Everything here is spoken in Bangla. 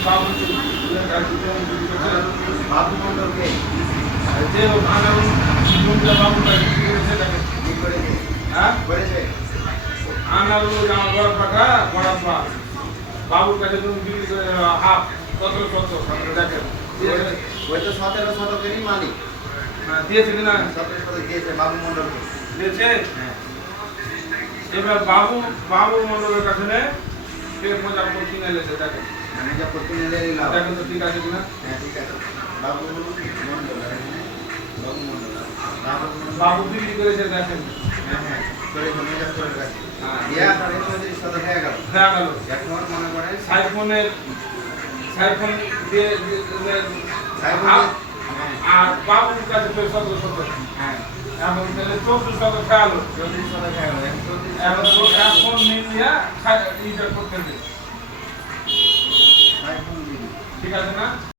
যে করেছে আনারুল আমার বড় পাকা বড়াপ্পা বাবুর কাছে তুমি বিক্রি করে হাফ সত্তর সতেরো দেখেন ওই তো সতেরো শতকেরই মালিক দিয়েছে কিনা সতেরো শতক দিয়েছে বাবু মন্ডলকে দিয়েছে এবার বাবু বাবু মন্ডলের কাছে করে কিনে এলেছে দেখেন ঠিক আছে কিনা? হ্যাঁ ঠিক আছে। বাবু মন্ডল বাবু মন্ডল বাবু বিক্রি করেছে দেখেন। হ্যাঁ হ্যাঁ করেছে মুজাফরের কাছে হ্যাঁ। হয়ে গেল হ্যাঁ গেল। এখন মনে করেন সাইফোনের সাইফোন দিয়ে সাইফোন আর- হ্যাঁ। বাবুর কাছে তো সতেরো সত্তর হ্যাঁ। এখন তাহলে চৌত্রিশ শতক খেয়াল। চৌত্রিশ শতক হয়ে এখন এখন নিয়ে ইটা করতে সাইফোন দিদি ঠিক আছে না